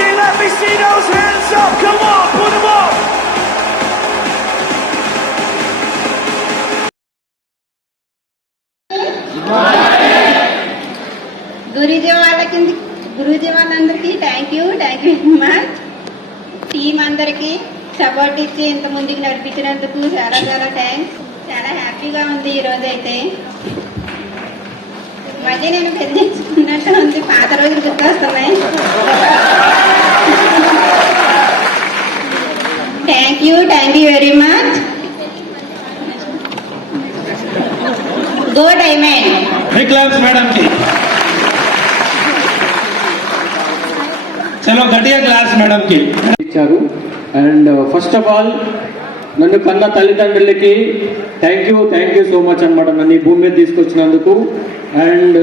energy. Let me see those hands up. Come on, put them up. Guruji వాళ్ళందరికీ thank you very much. Team అందరికీ support ఇచ్చి ఇంత ముందుకు నడిపించినందుకు చాలా చాలా థ్యాంక్స్. చాలా హ్యాపీగా ఉంది ఈ రోజు అయితే. మళ్ళీ నేను బెదిరించుకున్నట్టు ఉంది, పాత రోజులు గుర్తొస్తున్నాయి. Thank you very much. Go diamond. Madam కి చలో గట్టిగా క్లాస్ మేడం కి ఇచ్చారు. అండ్ ఫస్ట్ ఆఫ్ ఆల్ నన్ను కన్న తల్లిదండ్రులకి థ్యాంక్ యూ సో మచ్ అనమాట, నన్ను ఈ భూమి మీద తీసుకొచ్చినందుకు. అండ్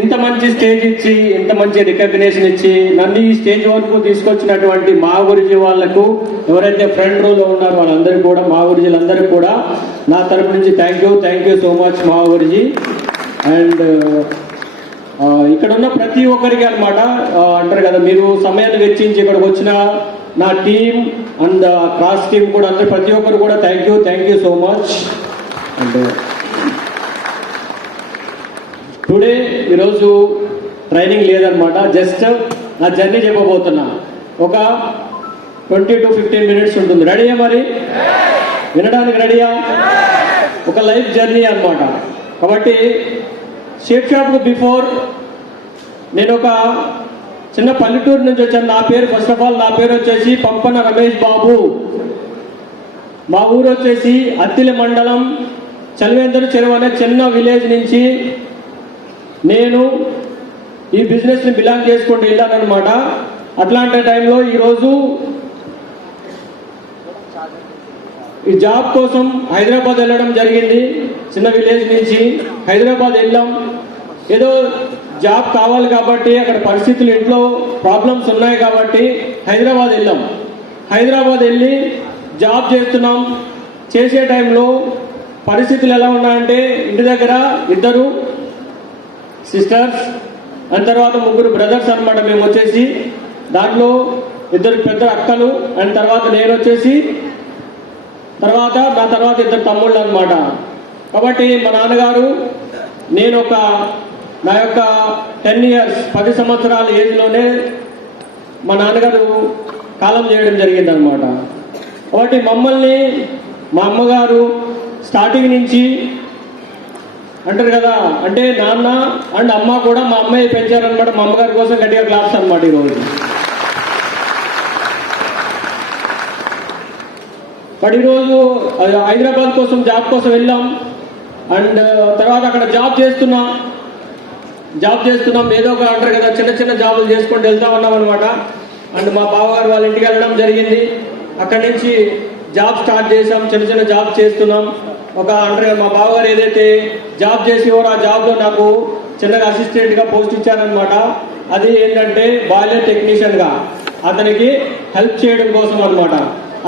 ఇంత మంచి స్టేజ్ ఇచ్చి, ఇంత మంచి రికగ్నేషన్ ఇచ్చి నన్ను ఈ స్టేజ్ వరకు తీసుకొచ్చినటువంటి మా గురుజీ వాళ్లకు, ఎవరైతే ఫ్రంట్ రోలో ఉన్నారో వాళ్ళందరికీ కూడా, మా గురుజీలందరికీ కూడా నా తరపు నుంచి థ్యాంక్ యూ సో మచ్ మా గురుజీ. అండ్ ఇక్కడ ఉన్న ప్రతి ఒక్కరికి అనమాట అంటారు కదా, మీరు సమయాన్ని వెచ్చించి ఇక్కడికి వచ్చిన నా టీం అండ్ క్రాస్ టీం కూడా అందరు ప్రతి ఒక్కరు కూడా thank you so much. And today ఈరోజు ట్రైనింగ్ లేదనమాట, జస్ట్ నా జర్నీ చెప్పబోతున్నా. ఒక 20 to 15 minutes ఉంటుంది. రెడీయా? మరి వినడానికి రెడీయా? ఒక లైఫ్ జర్నీ అనమాట. కాబట్టి షేప్ షాప్కు బిఫోర్ నేను ఒక చిన్న పల్లెటూరు నుంచి వచ్చాను. నా పేరు ఫస్ట్ ఆఫ్ ఆల్ నా పేరు వచ్చేసి పంపన రమేష్ బాబు. మా ఊరు వచ్చేసి అత్తిలి మండలం చల్వేందరు చెరువు అనే చిన్న విలేజ్ నుంచి నేను ఈ బిజినెస్ని బిలాంగ్ చేసుకుంటూ వెళ్ళానమాట. అట్లాంటి టైంలో ఈరోజు ఈ జాబ్ కోసం హైదరాబాద్ వెళ్ళడం జరిగింది. చిన్న విలేజ్ నుంచి హైదరాబాద్ వెళ్ళాం. ఏదో జాబ్ కావాలి కాబట్టి, అక్కడ పరిస్థితులు ఇంట్లో ప్రాబ్లమ్స్ ఉన్నాయి కాబట్టి హైదరాబాద్ వెళ్ళాం. హైదరాబాద్ వెళ్ళి జాబ్ చేస్తున్నాం. చేసే టైంలో పరిస్థితులు ఎలా ఉన్నాయంటే, ఇంటి దగ్గర 2 సిస్టర్స్ అండ్ తర్వాత 3 బ్రదర్స్ అనమాట. మేము వచ్చేసి దాంట్లో 2 పెద్ద అక్కలు అండ్ తర్వాత నేను వచ్చేసి, తర్వాత నా తర్వాత 2 తమ్ముళ్ళు అనమాట. కాబట్టి మా నాన్నగారు, నేను నా యొక్క 10 years 10 సంవత్సరాల ఏజ్లోనే మా నాన్నగారు కాలం చేయడం జరిగింది అనమాట. కాబట్టి మమ్మల్ని మా అమ్మగారు స్టార్టింగ్ నుంచి అంటారు కదా, అంటే నాన్న అండ్ అమ్మ కూడా మా అమ్మాయి పెంచారనమాట. మా అమ్మగారి కోసం గట్టిగా క్లాప్స్ అనమాట ఈరోజు. బట్ ఈరోజు హైదరాబాద్ కోసం జాబ్ కోసం వెళ్ళాం. అండ్ తర్వాత అక్కడ జాబ్ చేస్తున్నాం. ఏదో ఒక అంటారు కదా, చిన్న జాబులు చేసుకుంటూ వెళ్తా ఉన్నాం అనమాట. అండ్ మా బావగారు వాళ్ళ ఇంటికి వెళ్ళడం జరిగింది. అక్కడి నుంచి జాబ్ స్టార్ట్ చేసాం. చిన్న జాబ్ చేస్తున్నాం. ఒక అంటారు కదా, మా బావగారు ఏదైతే జాబ్ చేసేవారో ఆ జాబ్లో నాకు చిన్నగా అసిస్టెంట్గా పోస్ట్ ఇచ్చారనమాట. అది ఏంటంటే బాయిలర్ టెక్నీషియన్గా అతనికి హెల్ప్ చేయడం కోసం అనమాట.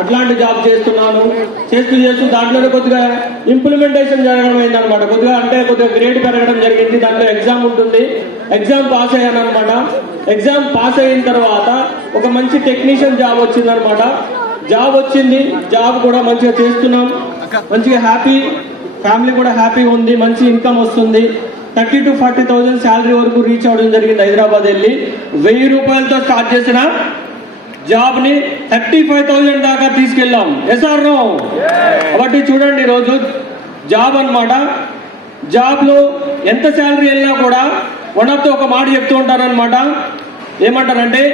అట్లాంటి జాబ్ చేస్తున్నాను. చేస్తూ దాంట్లోనే కొద్దిగా ఇంప్లిమెంటేషన్ జరగడం అయిందనమాట. కొద్దిగా గ్రేడ్ పెరగడం జరిగింది. దాంట్లో ఎగ్జామ్ ఉంటుంది. ఎగ్జామ్ పాస్ అయ్యాను అనమాట. ఎగ్జామ్ పాస్ అయిన తర్వాత ఒక మంచి టెక్నీషియన్ జాబ్ వచ్చిందనమాట. జాబ్ వచ్చింది. జాబ్ కూడా మంచిగా చేస్తున్నాం. మంచిగా హ్యాపీ, ఫ్యామిలీ కూడా హ్యాపీగా ఉంది. మంచి ఇన్కమ్ వస్తుంది. 30 to 40,000 శాలరీ వరకు రీచ్ అవ్వడం జరిగింది. హైదరాబాద్ వెళ్ళి 1000 రూపాయలతో స్టార్ట్ చేసిన జాబ్ ని 35,000 దాకా తీసుకెళ్ళాం. Yes or no? కాబట్టి చూడండి, ఈరోజు జాబ్ అనమాట. జాబ్ లో ఎంత శాలరీ వెళ్ళినా కూడా వనతో ఒక మాట చెప్తూ ఉంటారనమాట. ఏమంటారంటే,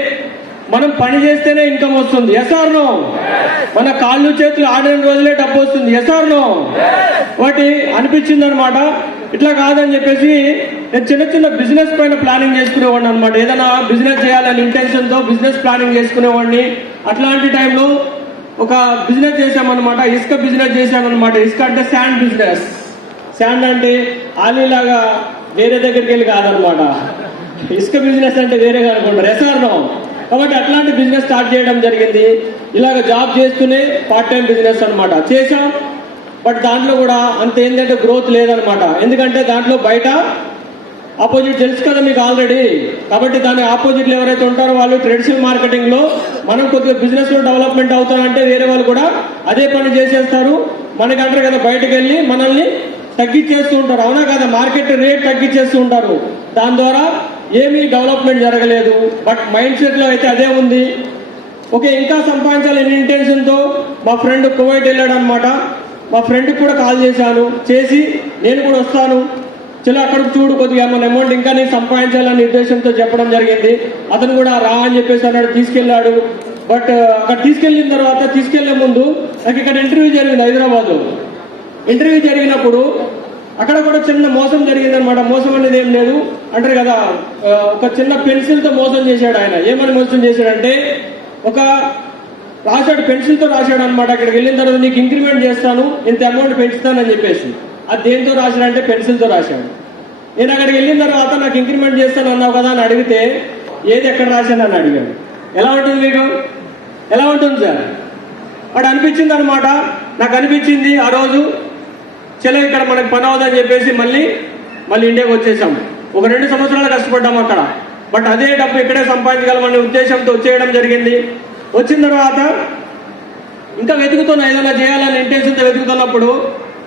మనం పని చేస్తేనే ఇన్కమ్ వస్తుంది. Yes or no? మన కాళ్ళు చేతులు ఆడిన రోజులే డబ్బు వస్తుంది. Yes or no? వాటి అనిపించింది అనమాట. ఇట్లా కాదని చెప్పేసి నేను చిన్న బిజినెస్ పైన ప్లానింగ్ చేసుకునేవాడిని అనమాట. ఏదైనా బిజినెస్ చేయాలని ఇంటెన్షన్తో బిజినెస్ ప్లానింగ్ చేసుకునేవాడిని. అట్లాంటి టైంలో ఒక బిజినెస్ చేసామన్నమాట. ఇసుక బిజినెస్ చేసామన్నమాట. ఇసుక అంటే శాండ్ బిజినెస్. శాండ్ అంటే ఆలీలాగా వేరే దగ్గరికి వెళ్ళి కాదనమాట. ఇసుక బిజినెస్ అంటే వేరేగా అనుకుంటారు. Yes or no? కాబట్టి అట్లాంటి బిజినెస్ స్టార్ట్ చేయడం జరిగింది. ఇలాగ జాబ్ చేస్తూనే పార్ట్ టైం బిజినెస్ అనమాట చేసాం. బట్ దాంట్లో కూడా అంత ఏంటంటే గ్రోత్ లేదనమాట. ఎందుకంటే దాంట్లో బయట ఆపోజిట్ తెలుసు కదా మీకు ఆల్రెడీ. కాబట్టి దాని ఆపోజిట్లు ఎవరైతే ఉంటారో వాళ్ళు ట్రెడిషనల్ మార్కెటింగ్ లో మనం కొద్దిగా బిజినెస్ లో డెవలప్మెంట్ అవుతారంటే వేరే వాళ్ళు కూడా అదే పని చేసేస్తారు. మనకంటారు కదా బయటకు వెళ్ళి మనల్ని తగ్గించేస్తూ ఉంటారు, అవునా కదా, మార్కెట్ రేట్ తగ్గించేస్తూ ఉంటారు. దాని ద్వారా ఏమీ డెవలప్మెంట్ జరగలేదు. బట్ మైండ్ సెట్ లో అయితే అదే ఉంది. ఓకే, ఇంకా సంపాదించాలి ఎన్ని ఇంటెన్షన్తో మా ఫ్రెండ్ కువైట్ వెళ్ళాడు అనమాట. మా ఫ్రెండ్కి కూడా కాల్ చేసి నేను కూడా వస్తాను, చలో అక్కడికి చూడు, కొద్దిగా మన అమౌంట్ ఇంకా నేను సంపాదించాలనే ఉద్దేశంతో చెప్పడం జరిగింది. అతను కూడా రా అని చెప్పేసి అన్నాడు, తీసుకెళ్ళాడు. బట్ అక్కడ తీసుకెళ్లే ముందు నాకు ఇక్కడ ఇంటర్వ్యూ జరిగింది హైదరాబాద్. ఇంటర్వ్యూ జరిగినప్పుడు అక్కడ కూడా చిన్న మోసం జరిగిందనమాట. మోసం అనేది ఏం లేదు అంటారు కదా, ఒక చిన్న పెన్సిల్తో మోసం చేశాడు ఆయన. ఏమని మోసం చేశాడంటే రాశాడు, పెన్సిల్తో రాశాడు అనమాట. అక్కడికి వెళ్ళిన తర్వాత నీకు ఇంక్రిమెంట్ చేస్తాను, ఇంత అమౌంట్ పెంచుతానని చెప్పేసి. అది దేంతో రాశాడంటే పెన్సిల్తో రాశాడు. నేను అక్కడికి వెళ్ళిన తర్వాత నాకు ఇంక్రిమెంట్ చేస్తాను అన్నావు కదా అని అడిగితే ఏది ఎక్కడ రాశానని అడిగాడు. ఎలా ఉంటుంది మీకు? ఎలా ఉంటుంది సార్? వాడు అనిపించింది అనమాట. నాకు అనిపించింది ఆ రోజు, చలో ఇక్కడ మనకు పని అవుదని చెప్పేసి మళ్ళీ ఇండియాకి వచ్చేసాం. ఒక 2 సంవత్సరాలు కష్టపడ్డాం అక్కడ. బట్ అదే డబ్బు ఇక్కడే సంపాదించగలమనే ఉద్దేశంతో వచ్చేయడం జరిగింది. వచ్చిన తర్వాత ఇంకా వెతుకుతున్నా, ఏదైనా చేయాలని ఇంటెన్షన్తో వెతుకుతున్నప్పుడు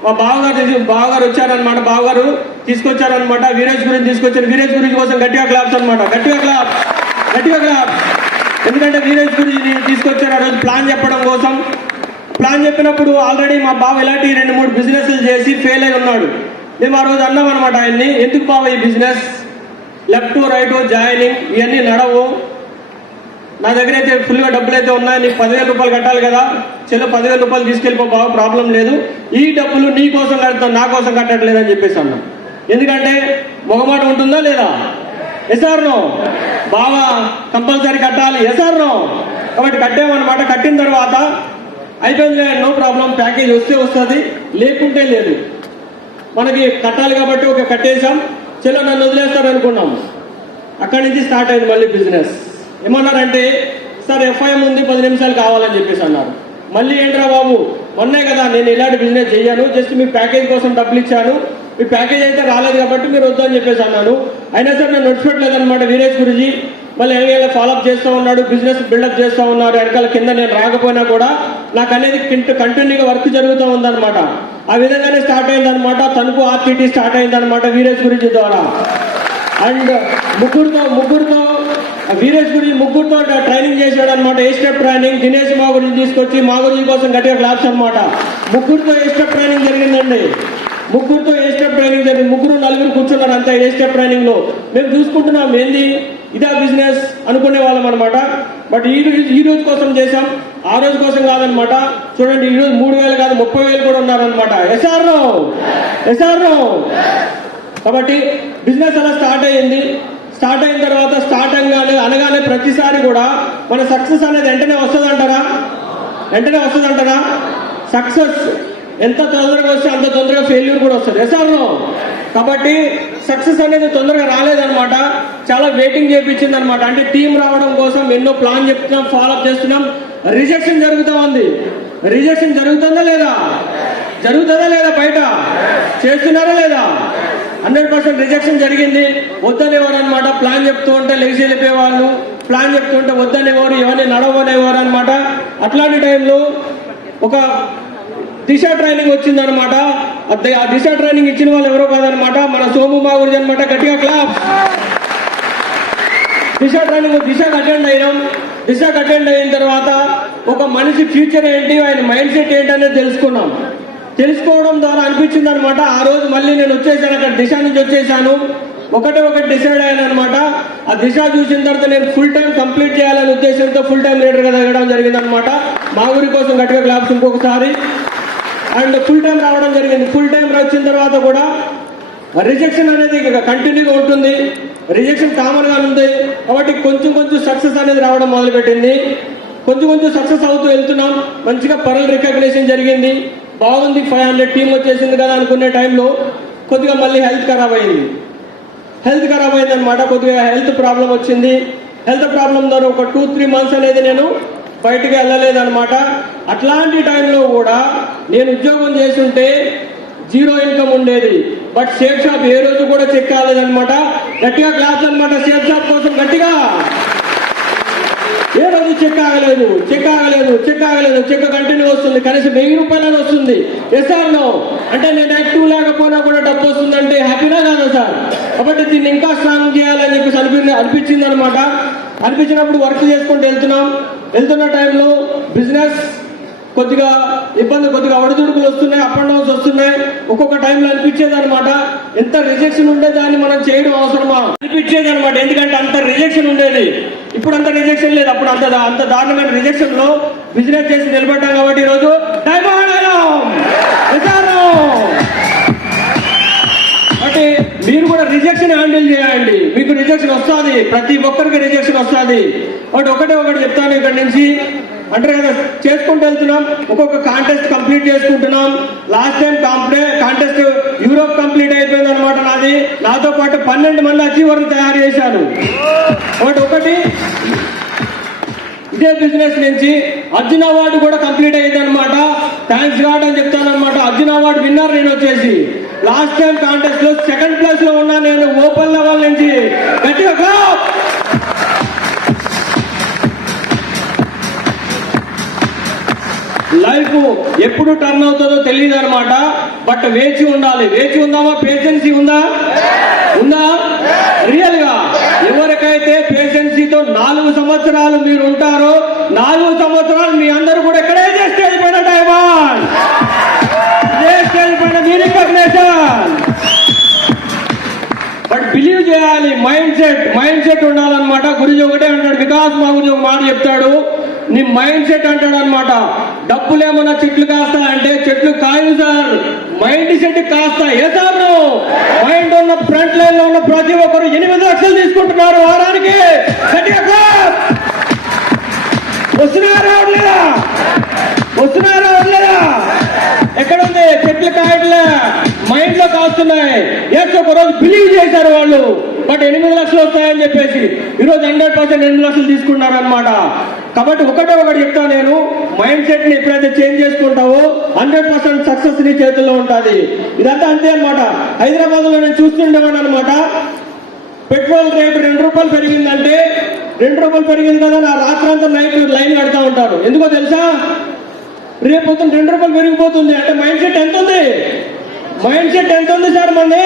మా బావగారు వచ్చారనమాట. బావగారు తీసుకొచ్చారనమాట. వీరేష్ గురించి తీసుకొచ్చారు. వీరేష్ గురించి కోసం గట్టిగా క్లాప్స్ అనమాట. గట్టిగా క్లాప్. ఎందుకంటే వీరేష్ గురించి తీసుకొచ్చారు ఆ రోజు ప్లాన్ చెప్పడం కోసం. ప్లాన్ చెప్పినప్పుడు ఆల్రెడీ మా బావ ఇలాంటి 2-3 బిజినెస్లు చేసి ఫెయిల్ అయి ఉన్నాడు. మేము ఆ రోజు అన్నాం అనమాట ఆయన్ని, ఎందుకు బావ ఈ బిజినెస్, లెఫ్ట్ రైట్ జాయినింగ్ ఇవన్నీ నడవు, నా దగ్గర అయితే ఫుల్గా డబ్బులు అయితే ఉన్నాయి, నీకు 10,000 రూపాయలు కట్టాలి కదా, చలో 10,000 రూపాయలు తీసుకెళ్ళిపో బావ, ప్రాబ్లం లేదు, ఈ డబ్బులు నీ కోసం కడతాను, నా కోసం కట్టట్లేదు అని చెప్పేసి అన్నాం. ఎందుకంటే మొగమాట ఉంటుందా లేదా? Yes or no? బావా కంపల్సరీ కట్టాలి, ఎస్ఆర్ నో? కాబట్టి కట్టామన్నమాట. కట్టిన తర్వాత అయిపోయింది, నో ప్రాబ్లం, ప్యాకేజ్ వస్తే వస్తుంది, లేకుంటే లేదు. మనకి కట్టాలి కాబట్టి కట్టేసాం, చలో నన్ను వదిలేస్తారు అనుకున్నాం. అక్కడి నుంచి స్టార్ట్ అయింది మళ్ళీ బిజినెస్. ఏమన్నారంటే, సార్ ఎఫ్ఐఎం ఉంది, 10 నిమిషాలు కావాలని చెప్పేసి అన్నారు. మళ్ళీ ఏంట్రా బాబు, మొన్నే కదా నేను ఇలాంటి బిజినెస్ చేయను, జస్ట్ మీ ప్యాకేజ్ కోసం డబ్బులు ఇచ్చాను, మీ ప్యాకేజ్ అయితే రాలేదు కాబట్టి మీరు వద్దు అని చెప్పేసి అన్నాను. అయినా సరే నేను నడిచిపెట్టలేదన్నమాట. వీరేష్ గురించి మళ్ళీ వెనకాల ఫాలోఅప్ చేస్తూ ఉన్నాడు, బిజినెస్ బిల్డప్ చేస్తూ ఉన్నారు. వెనకాల కింద నేను రాకపోయినా కూడా నాకు అనేది కంటిన్యూగా వర్క్ జరుగుతూ ఉందన్నమాట. ఆ విధంగానే స్టార్ట్ అయిందనమాట. తణుకు ఆర్టీటీ స్టార్ట్ అయిందనమాట వీరేష్ గురించి ద్వారా. అండ్ ముగ్గురుతో వీరేష్ గురించి ముగ్గురుతో ట్రైనింగ్ చేశాడు అనమాట. ఏ స్టెప్ ట్రైనింగ్. దినేష్ మా గురించి తీసుకొచ్చి మా గురించి కోసం గట్టిగా క్లాప్స్ అనమాట. ముగ్గురుతో ఏ స్టెప్ ట్రైనింగ్ జరిగిందండి. ముగ్గురుతో ఏ స్టెప్ ట్రైనింగ్ జరిగింది. 3-4 కూర్చున్నారు అంతే ఏ స్టెప్ ట్రైనింగ్ లో. మేము చూసుకుంటున్నాం ఏంది ఇదా బిజినెస్ అనుకునే వాళ్ళం అనమాట. బట్ ఈ రోజు కోసం చేశాం, ఆ రోజు కోసం కాదనమాట. చూడండి ఈ రోజు 3,000 కాదు 30,000 కూడా ఉన్నారనమాట. Yes or no? కాబట్టి బిజినెస్ అలా స్టార్ట్ అయ్యింది. స్టార్ట్ అయిన తర్వాత అనగానే ప్రతిసారి కూడా మన సక్సెస్ అనేది వెంటనే వస్తుందంటారా? సక్సెస్ ఎంత తొందరగా వస్తే అంత తొందరగా ఫెయిల్యూర్ కూడా వస్తుంది. SR no? కాబట్టి సక్సెస్ అనేది తొందరగా రాలేదనమాట. చాలా వెయిటింగ్ చేయించింది అనమాట. అంటే టీం రావడం కోసం ఎన్నో ప్లాన్ చెప్తున్నాం, ఫాలోఅప్ చేస్తున్నాం. రిజెక్షన్ జరుగుతూ ఉంది. రిజెక్షన్ జరుగుతుందా లేదా? బయట చేస్తున్నారా లేదా? 100% రిజెక్షన్ జరిగింది. వద్దనేవారు అనమాట. ప్లాన్ చెప్తూ ఉంటే లెగిసి వెళ్ళిపోయేవాళ్ళు, ప్లాన్ చెప్తూ ఉంటే వద్దనేవారు, ఇవన్నీ నడవనేవారు అనమాట. అట్లాంటి టైంలో ఒక దిశ ట్రైనింగ్ వచ్చిందనమాట. ఆ దిశ ట్రైనింగ్ ఇచ్చిన వాళ్ళు ఎవరో కాదనమాట, మన సోము మా గురించి అనమాట. గట్టిగా క్లాప్. దిశకు అటెండ్ అయిన తర్వాత ఒక మనిషి ఫ్యూచర్ ఏంటి, ఆయన మైండ్ సెట్ ఏంటి అనేది తెలుసుకోవడం ద్వారా అనిపించింది అనమాట. ఆ రోజు మళ్ళీ నేను వచ్చేసాను, అక్కడ దిశ నుంచి వచ్చేసాను. ఒకటి డిసైడ్ అయ్యాను అనమాట. ఆ దిశ చూసిన తర్వాత నేను ఫుల్ టైం కంప్లీట్ చేయాలనే ఉద్దేశంతో ఫుల్ టైం లీడర్గా తగ్గడం జరిగింది అనమాట. మా ఊరి కోసం గట్టిగా క్లాప్స్ ఇంకొకసారి. అండ్ ఫుల్ టైం రావడం జరిగింది. ఫుల్ టైం వచ్చిన తర్వాత కూడా రిజెక్షన్ అనేది కంటిన్యూగా ఉంటుంది. రిజెక్షన్ కామన్ గా ఉంది కాబట్టి కొంచెం సక్సెస్ అనేది రావడం మొదలుపెట్టింది. కొంచెం సక్సెస్ అవుతూ వెళ్తున్నాం. మంచిగా పరల్ రికగ్నిషన్ జరిగింది. బాగుంది, 500 టీం వచ్చేసింది కదా అనుకునే టైంలో కొద్దిగా మళ్ళీ హెల్త్ ఖరాబ్ అయింది అనమాట. కొద్దిగా హెల్త్ ప్రాబ్లం వచ్చింది. హెల్త్ ప్రాబ్లం ద్వారా ఒక 2-3 మంత్స్ అనేది నేను బయటికి వెళ్ళలేదన్నమాట. అట్లాంటి టైంలో కూడా నేను ఉద్యోగం చేస్తుంటే 0 ఇన్కమ్ ఉండేది. బట్ షేక్ షాప్ ఏ రోజు కూడా చెక్ కాలేదనమాట. గట్టిగా క్లాస్ అనమాట సేఫ్ షాప్ కోసం గట్టిగా. ఏ రోజు చెక్ ఆగలేదు, చెక్ ఆగలేదు, చెక్ ఆగలేదు, చెక్ కంటిన్యూ వస్తుంది, కనీసం 1000 రూపాయలు వస్తుంది. ఎస్ఆర్ నో అంటే నేను యాక్టివ్ లేకపోయినా కూడా డబ్బు వస్తుందంటే హ్యాపీనా కాదా సార్? కాబట్టి దీన్ని ఇంకా స్ట్రాంగ్ చేయాలని చెప్పేసి అనిపించింది అనమాట. అనిపించినప్పుడు వర్క్ చేసుకుంటూ వెళ్తున్న టైంలో బిజినెస్ కొద్దిగా ఇబ్బంది, కొద్దిగా ఒడిదుడుకులు వస్తున్నాయి, అప్ అండ్ డౌన్స్ వస్తున్నాయి. ఒక్కొక్క టైంలో అనిపించేది అనమాట ఎంత రిజెక్షన్ ఉంటే దాన్ని మనం చేయడం అవసరమా అనిపించేది అనమాట. ఎందుకంటే అంత రిజెక్షన్ ఉండేది, ఇప్పుడు అంత రిజెక్షన్ లేదు. అప్పుడు అంత దారుణమైన రిజెక్షన్ లో బిజినెస్ చేసి నిలబడ్డాం కాబట్టి ఈరోజు అంటే మీరు కూడా రిజెక్షన్ హ్యాండిల్ చేయండి. మీకు రిజెక్షన్ వస్తుంది, ప్రతి ఒక్కరికి రిజెక్షన్ వస్తుంది. ఒకటి చెప్తాను ఇక్కడ నుంచి. అంటే కదా చేసుకుంటూ వెళ్తున్నాం, ఒక్కొక్క కాంటెస్ట్ కంప్లీట్ చేసుకుంటున్నాం. Last time contest Europe complete అయిపోయింది అనమాట నాది. నాతో పాటు 12 మంది అచీవర్ని తయారు చేశాను. ఒకటి ఇదే బిజినెస్ నుంచి అర్జున్ అవార్డు కూడా కంప్లీట్ అయ్యింది అనమాట. థ్యాంక్స్ గాడ్ అని చెప్తాను అనమాట. అర్జున్ అవార్డు విన్నర్ నేను వచ్చేసి లాస్ట్ టైం కాంటెస్ట్ లో 2nd ప్లేస్ లో ఉన్నా నేను ఓపెన్ లెవెల్ నుంచి. గట్టిగా లైఫ్ ఎప్పుడు టర్న్ అవుతుందో తెలియదు అనమాట. బట్ వేచి ఉండాలి. వేచి ఉందామా? పేషెన్సీ ఉందా? రియల్ గా ఎవరికైతే పేషెన్సీతో 4 సంవత్సరాలు మీరు ఉంటారో 4 సంవత్సరాలు మీ అందరూ కూడా ఎక్కడైతే స్టేజ్ పైన డైమండ్, ఇదే స్టేజ్ పైన మీ రికగ్నిషన్. బట్ బిలీవ్ చేయాలి. మైండ్ సెట్ ఉండాలన్నమాట. గురుజీ ఒకటే అంటాడు, వికాస్ మా గురించి ఒక మాట చెప్తాడు, నీ మైండ్ సెట్ అంటాడు అనమాట. డబ్బులేమన్నా చెట్లు కాస్తా అంటే చెట్లు కాయలు సార్, మైండ్ సెట్ కాస్తా. ఏ సార్ మైండ్ ఉన్న ఫ్రంట్ లైన్ లో ఉన్న ప్రతి ఒక్కరు 8 లక్షలు తీసుకుంటున్నారు వారానికి. వస్తున్నారా ఎక్కడుంది? చెట్లు కాయట్లే, మైండ్ లో కాస్తున్నాయి. ఒక రోజు బిలీవ్ చేశారు వాళ్ళు, బట్ 8 లక్షలు వస్తాయని చెప్పేసి ఈరోజు 100% 8 లక్షలు తీసుకున్నారు అనమాట. కాబట్టి ఒకటి చెప్తా నేను, మైండ్ సెట్ ని ఎప్పుడైతే చేంజ్ చేసుకుంటావో 100% సక్సెస్ నీ చేతుల్లో ఉంటుంది. ఇదంతా అంతే అనమాట. హైదరాబాద్ లో నేను చూస్తుండేవాడు అనమాట. పెట్రోల్ రేటు 2 రూపాయలు పెరిగిందంటే 2 రూపాయలు పెరిగింది కదా, నా రాత్రంతా నైట్ లైన్ కడతా ఉంటారు. ఎందుకో తెలుసా? రేపు పొద్దున 2 రూపాయలు పెరిగిపోతుంది అంటే మైండ్ సెట్ ఎంత ఉంది? సార్ మంది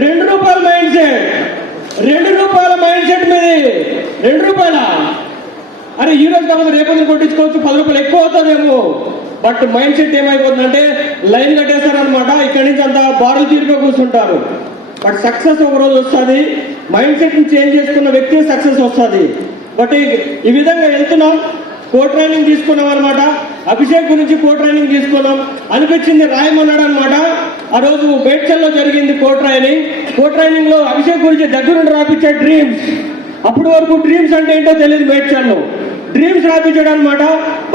2 రూపాయల మైండ్ సెట్. 2 రూపాయల మైండ్ సెట్ మీది 2 రూపాయల. అరే ఈ రోజు కాకపోతే రేపు కొట్టించుకోవచ్చు, 10 రూపాయలు ఎక్కువ అవుతుందేమో. బట్ మైండ్ సెట్ ఏమైపోతుందంటే లైన్ కట్టేస్తారనమాట. ఇక్కడి నుంచి అంతా బారులు తీరుగా కూర్చుంటారు. బట్ సక్సెస్ ఒక రోజు వస్తుంది. మైండ్ సెట్ ని చేంజ్ చేసుకున్న వ్యక్తి సక్సెస్ వస్తుంది. బట్ ఈ విధంగా వెళ్తున్నాం. కో ట్రైనింగ్ తీసుకున్నాం అనమాట. అభిషేక్ గురించి కో ట్రైనింగ్ తీసుకున్నాం. అనిపించింది రాయమన్నాడు అనమాట. ఆ రోజు బేడ్చల్లో జరిగింది కో ట్రైనింగ్ లో అభిషేక్ గురించి దగ్గరుండి రాపించే డ్రీమ్స్. అప్పటి వరకు డ్రీమ్స్ అంటే ఏంటో తెలియదు. బేడ్చల్లో డ్రీమ్స్ రాపించాడు అనమాట.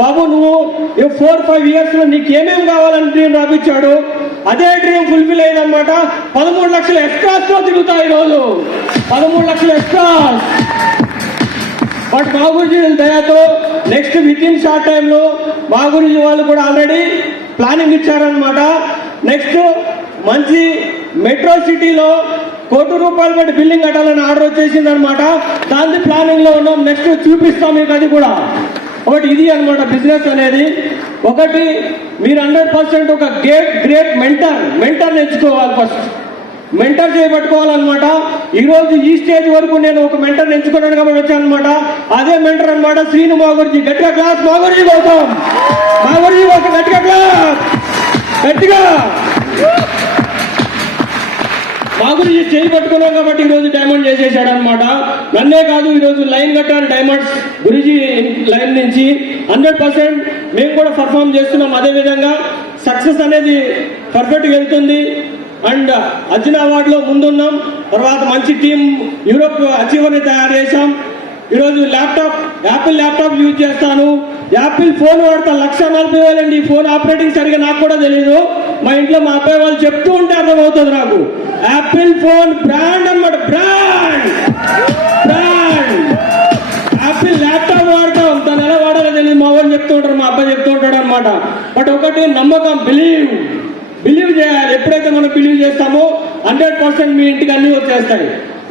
బాబు నువ్వు 4-5 ఇయర్స్ లో నీకు ఏమేమి కావాలని డ్రీమ్ రాపించాడు. అదే డ్రీమ్ ఫుల్ఫిల్ అయ్యిందనమాట. 13 లక్షల ఎక్స్ట్రాస్ తో తిరుగుతాయి ఈరోజు. 13 లక్షల ఎక్స్ట్రాస్. బట్ మా గురించి దయాతో నెక్స్ట్ విత్ ఇన్ షార్ట్ టైంలో మా గురించి వాళ్ళు కూడా ఆల్రెడీ ప్లానింగ్ ఇచ్చారనమాట. నెక్స్ట్ మంచి మెట్రో సిటీలో 1 కోటి రూపాయలు పెట్టి బిల్డింగ్ కట్టాలని ఆర్డర్ వచ్చేసింది అనమాట. దాని ప్లానింగ్ లో ఉన్నాం. నెక్స్ట్ చూపిస్తాం మీకు అది కూడా. ఒకటి ఇది అనమాట బిజినెస్ అనేది. ఒకటి మీరు 100% ఒక గ్రేట్ మెంటర్ ఎంచుకోవాలి. ఫస్ట్ మెంటర్ చేయబట్టుకోవాలన్నమాట. ఈ రోజు ఈ స్టేజ్ వరకు నేను ఒక మెంటర్ ఎంచుకున్నాను కాబట్టి వచ్చాను అనమాట. అదే మెంటర్ అనమాట శ్రీను మా గురించి. గట్టిగా క్లాస్ మా గురించి కోసం గట్టిగా క్లాస్. మా గురించి చేయి పట్టుకున్నాం కాబట్టి ఈరోజు డైమండ్ చేసేసాడు అనమాట. నన్నే కాదు ఈరోజు లైన్ కట్టాను డైమండ్స్ గురుజీ లైన్ నుంచి. 100% మేము కూడా పర్ఫామ్ చేస్తున్నాం. అదే విధంగా సక్సెస్ అనేది పర్ఫెక్ట్గా వెళ్తుంది. అండ్ అర్జున్ అవార్డులో ముందున్నాం. తర్వాత మంచి టీం యూరోప్ అచీవర్ని తయారు చేశాం. ఈరోజు యాపిల్ ల్యాప్టాప్ యూజ్ చేస్తాను. యాపిల్ ఫోన్ వాడతా. 1,40,000 అండి. ఈ ఫోన్ ఆపరేటింగ్ సరిగా నాకు కూడా తెలీదు. మా ఇంట్లో మా అబ్బాయి వాళ్ళు చెప్తూ ఉంటే అర్థమవుతుంది నాకు. యాపిల్ ఫోన్ బ్రాండ్ అన్నమాట. బ్రాండ్ యాపిల్ ల్యాప్టాప్ వాడతాం. దాన్ని ఎలా వాడాలో తెలియదు. మా వాళ్ళు చెప్తూ ఉంటారు, మా అబ్బాయి చెప్తూ ఉంటాడు అనమాట. బట్ ఒకటి నమ్మకం, బిలీవ్ చేయాలి. ఎప్పుడైతే మనం బిలీవ్ చేస్తామో 100% మీ ఇంటికి అన్ని వచ్చేస్తాయి.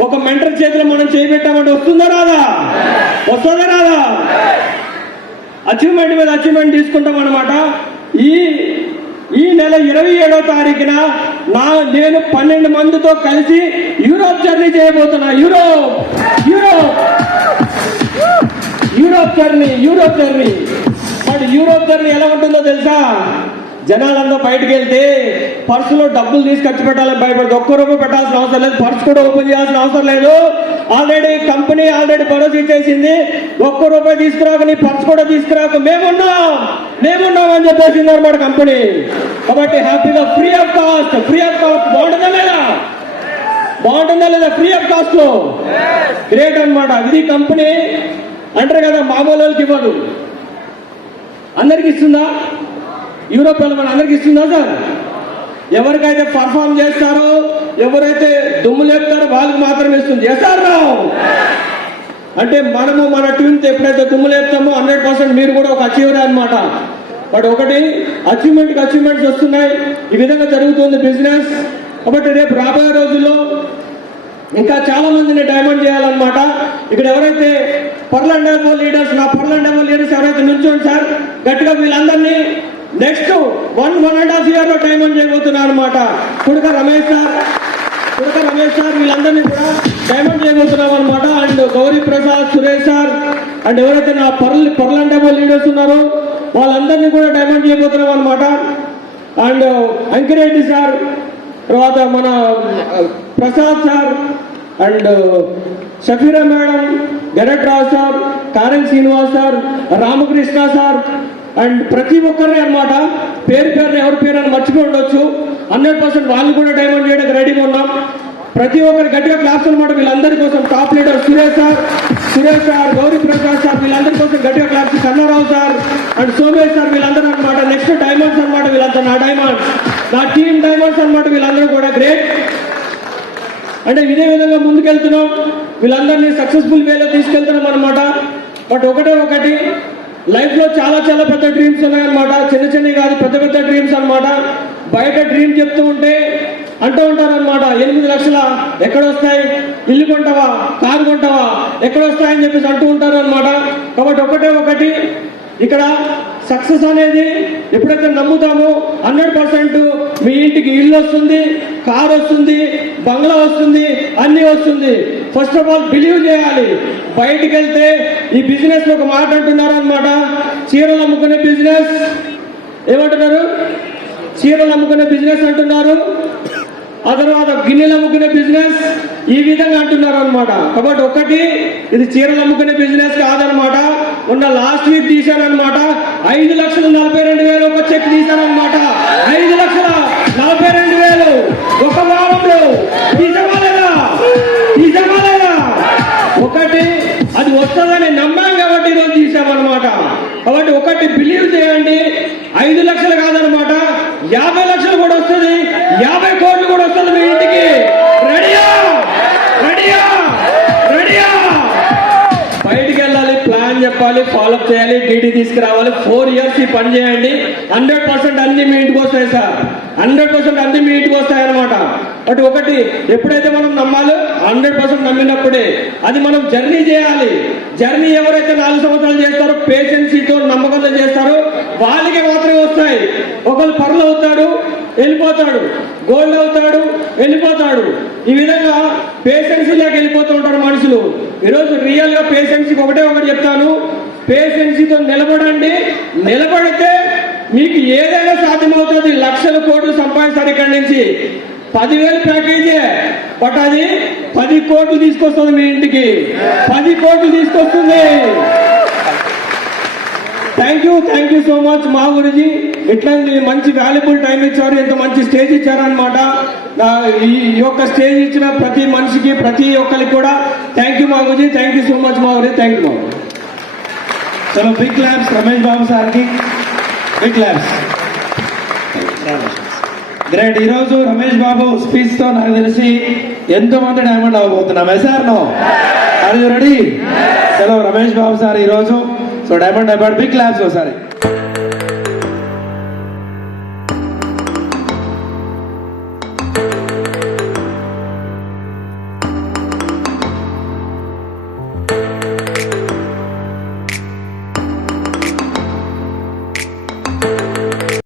ఒక మెంటర్ చేతిలో మనం చేయబెట్టామంటే వస్తుందా రాదా? వస్తుందా రాదా? అచీవ్మెంట్ మీద అచీవ్మెంట్ తీసుకుంటాం అనమాట. ఈ నెల 27వ తారీఖున నేను 12 మందితో కలిసి యూరోప్ జర్నీ చేయబోతున్నా. Europe journey. But Europe journey ఎలా ఉంటుందో తెలుసా? జనాలందరూ బయటకు వెళ్తే పర్సులో డబ్బులు తీసి ఖర్చు పెట్టాలని భయపడదు. ఒక్క రూపాయి పెట్టాల్సిన అవసరం లేదు, పర్సు కూడా ఓపెన్ చేయాల్సిన అవసరం లేదు. ఆల్రెడీ కంపెనీ భరోసా ఇచ్చేసింది, ఒక్క రూపాయి తీసుకురాక నీ పర్సు కూడా తీసుకురాక మేమున్నాం అని చెప్పేసింది అనమాట కంపెనీ. కాబట్టి హ్యాపీగా ఫ్రీ ఆఫ్ కాస్ట్ బాగుంటుందా లేదా? ఫ్రీ ఆఫ్ కాస్ట్ లో గ్రేట్ అనమాట. ఇది కంపెనీ అంటారు కదా, మామూలు వాళ్ళకి ఇవ్వదు, అందరికి ఇస్తుందా? యూరోప్ మన అందరికి ఇస్తుందా సార్? ఎవరికైతే పర్ఫామ్ చేస్తారో, ఎవరైతే దుమ్ము లేపుతారో వాళ్ళకి మాత్రమే ఇస్తుంది. ఎస్ఆర్ అంటే మనము మన టీంతో ఎప్పుడైతే దుమ్ము లేపుతామో 100% మీరు కూడా ఒక అచీవరే అనమాట. బట్ ఒకటి అచీవ్మెంట్స్ వస్తున్నాయి. ఈ విధంగా జరుగుతుంది బిజినెస్. కాబట్టి రేపు రాబోయే రోజుల్లో ఇంకా చాలా మందిని డైమండ్ చేయాలన్నమాట. ఇక్కడ ఎవరైతే పర్ల్ లీడర్స్ ఎవరైతే నుంచోండి సార్ గట్టిగా. వీళ్ళందరినీ నెక్స్ట్ 1.5 year లో డైమండ్ చేయబోతున్నారు అనమాట. కుడక రమేష్ సార్ వీళ్ళందరినీ కూడా డైమండ్ చేయబోతున్నాం అనమాట. And Gauri Prasad, Suresh sir and ఎవరైతే నా పర్ల్ లీడర్స్ ఉన్నారో వాళ్ళందరినీ కూడా డైమండ్ చేయబోతున్నాం అనమాట. అండ్ అంకిరెడ్డి సార్, తర్వాత మన Prasad sir and Shafira madam, గెరట్ రావు సార్, కారెన్ Srinivas sir, Ramakrishna sir and ప్రతి ఒక్కరిని అనమాట. పేరుని ఎవరి పేరు అని మర్చిపోయి ఉండొచ్చు. 100% వాళ్ళు కూడా డైమండ్ చేయడానికి రెడీగా ఉన్నాం. ప్రతి ఒక్కరు గట్టిగా క్లాస్ అనమాట. వీళ్ళందరి కోసం top leader Suresh sir, Gauri Prasad sir వీళ్ళందరి కోసం గట్టిగా class. Kannarao sir and Somesh sir వీళ్ళందరూ అనమాట. నెక్స్ట్ డైమండ్స్ అనమాట. వీళ్ళంతా నా డైమండ్స్, నా టీమ్ డైమండ్స్ అనమాట. వీళ్ళందరూ కూడా గ్రేట్. అంటే ఇదే విధంగా ముందుకెళ్తున్నాం. వీళ్ళందరినీ సక్సెస్ఫుల్ వేలో తీసుకెళ్తున్నాం అనమాట. బట్ ఒకటి లైఫ్ లో చాలా పెద్ద డ్రీమ్స్ ఉన్నాయన్నమాట. చిన్నవి కాదు, పెద్ద డ్రీమ్స్ అనమాట. బయట డ్రీమ్ చెప్తూ ఉంటే అంటూ ఉంటారు అనమాట, 8 లక్షల ఎక్కడ వస్తాయి, ఇల్లు కొంటావా, కారు కొంటావా, ఎక్కడ వస్తాయని చెప్పేసి అంటూ ఉంటారు అనమాట. కాబట్టి ఒకటి ఇక్కడ సక్సెస్ అనేది ఎప్పుడైతే నమ్ముతామో 100% మీ ఇంటికి ఇల్లు వస్తుంది, కారు వస్తుంది, బంగ్లా వస్తుంది, అన్ని వస్తుంది. ఫస్ట్ ఆఫ్ ఆల్ బిలీవ్ చేయాలి. బయటికి వెళ్తే ఈ బిజినెస్ ఒక మాట అంటున్నారు అనమాట, చీరలు అమ్ముకునే బిజినెస్. ఏమంటున్నారు? చీరలు అమ్ముకునే బిజినెస్ అంటున్నారు. ఆ తర్వాత గిన్నెలు అమ్ముకునే బిజినెస్ ఈ విధంగా అంటున్నారు అనమాట. కాబట్టి ఇది చీరలు అమ్ముకునే బిజినెస్ కాదనమాట. మొన్న లాస్ట్ వీక్ తీశానమాట 5,42,000 ఒక చెక్ తీశానమాట. 5,42,000 ఒక వారంలో. నిజమా లేదా? ఒకటి అది వస్తుందని నమ్మాం కాబట్టి ఈరోజు తీసామన్నమాట. కాబట్టి ఒకటి బిలీవ్ చేయండి. 5 లక్షలు కాదనమాట, 50 లక్షలు కూడా వస్తుంది, 50 కోట్లు కూడా వస్తుంది మీ ఇంటికి. రెడీయా? బయటికి వెళ్ళాలి, ప్లాన్ చెప్పాలి, ఫాలోఅప్ చేయాలి, డీడీ తీసుకురావాలి. 4 years ఈ పని చేయండి. 100% అన్ని మీ ఇంటికి వస్తాయి సార్. 100% అన్ని మీ ఇంటికి వస్తాయి అనమాట. బట్ ఒకటి ఎప్పుడైతే మనం నమ్మాలో 100% నమ్మినప్పుడే అది మనం జర్నీ చేయాలి. జర్నీ ఎవరైతే 4 సంవత్సరాలు చేస్తారో, పేషెన్సీతో నమ్మకంతో చేస్తారో వాళ్ళకి మాత్రమే వస్తాయి. ఒకళ్ళు పర్లు అవుతాడు, వెళ్ళిపోతాడు, గోల్డ్ అవుతాడు, వెళ్ళిపోతాడు. ఈ విధంగా పేషెన్సీలోకి వెళ్ళిపోతూ ఉంటారు మనుషులు. ఈరోజు రియల్ గా పేషెన్సీకి ఒకటి చెప్తాను, పేషెన్సీతో నిలబడండి. నిలబడితే మీకు ఏదైనా సాధ్యమవుతుంది. లక్షల కోట్లు సంపాదిస్తారు. ఇక్కడి నుంచి 10,000 ప్యాకేజే, బట్ అది 10 కోట్లు తీసుకొస్తుంది మీ ఇంటికి. 10 కోట్లు తీసుకొస్తుంది. థ్యాంక్ యూ సో మచ్ మా గురించి. ఇట్లా మంచి వాల్యుబుల్ టైం ఇచ్చారు, ఎంత మంచి స్టేజ్ ఇచ్చారనమాట. ఈ యొక్క స్టేజ్ ఇచ్చిన ప్రతి మనిషికి, ప్రతి ఒక్కరికి కూడా థ్యాంక్ యూ మా గురించి. థ్యాంక్ యూ సో మచ్ మా గురించి. Thank you. చలో బిగ్ క్లాప్స్ రమేష్ బాబు సార్కి. Big claps. గ్రేట్. ఈరోజు రమేష్ బాబు స్పీచ్ తో నాకు తెలిసి ఎంతో మంది డైమండ్ అవ్వబోతున్నాం. Sir no are you ready? చలో రమేష్ బాబు సార్ ఈరోజు సో డైమండ్ అయిపోయాడు. బిగ్ క్లాప్స్ ఒకసారి.